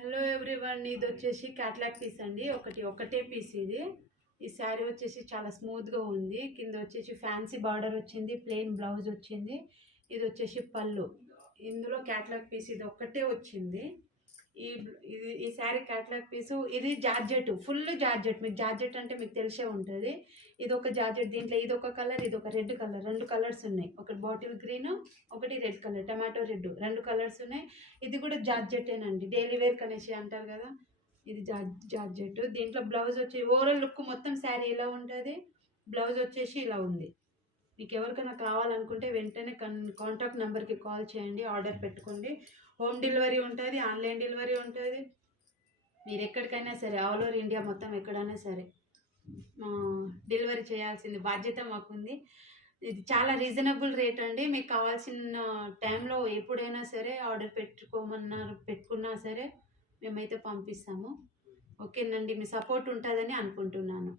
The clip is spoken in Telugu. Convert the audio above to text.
హలో ఎవ్రీవన్, ఇది వచ్చేసి క్యాట్లాగ్ పీస్ అండి. ఒకటే పీస్ ఇది. ఈ శారీ వచ్చేసి చాలా స్మూత్గా ఉంది. కింద వచ్చేసి ఫ్యాన్సీ బార్డర్ వచ్చింది, ప్లెయిన్ బ్లౌజ్ వచ్చింది. ఇది వచ్చేసి పళ్ళు. ఇందులో క్యాట్లాగ్ పీస్ ఇది ఒక్కటే వచ్చింది. ఈ శారీ క్యాట్లాగ్ పీసు. ఇది జార్జెట్, ఫుల్ జార్జెట్. మీకు జార్జెట్ అంటే మీకు తెలిసే ఉంటుంది. ఇది ఒక జార్జెట్. దీంట్లో ఇది ఒక కలర్, ఇది ఒక రెడ్ కలర్. రెండు కలర్స్ ఉన్నాయి. ఒకటి బాటిల్ గ్రీన్, ఒకటి రెడ్ కలర్, టమాటో రెడ్. రెండు కలర్స్ ఉన్నాయి. ఇది కూడా జార్జెట్టేనండి. డైలీ వేర్ కనేసి అంటారు కదా, ఇది జార్జెట్. దీంట్లో బ్లౌజ్ వచ్చి ఓవరాల్ లుక్ మొత్తం శారీ ఇలా ఉంటుంది. బ్లౌజ్ వచ్చేసి ఇలా ఉంది. మీకు ఎవరికైనా కావాలనుకుంటే వెంటనే కాంటాక్ట్ నెంబర్కి కాల్ చేయండి, ఆర్డర్ పెట్టుకోండి. హోమ్ డెలివరీ ఉంటుంది, ఆన్లైన్ డెలివరీ ఉంటుంది. మీరు ఎక్కడికైనా సరే, ఆల్ ఓవర్ ఇండియా మొత్తం ఎక్కడైనా సరే డెలివరీ చేయాల్సింది బాధ్యత మాకుంది. ఇది చాలా రీజనబుల్ రేట్ అండి. మీకు కావాల్సిన టైంలో ఎప్పుడైనా సరే ఆర్డర్ పెట్టుకున్నా సరే మేమైతే పంపిస్తాము. ఓకేనండి, మీ సపోర్ట్ ఉంటుందని అనుకుంటున్నాను.